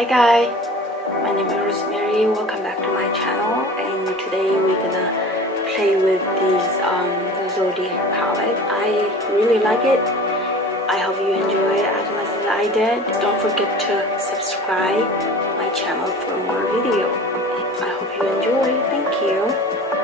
Hi guys, my name is Rosemary. Welcome back to my channel, and today we're gonna play with these Zodiac palette. I really like it. I hope you enjoy it as much as I did. Don't forget to subscribe my channel for more video. I hope you enjoy. Thank you.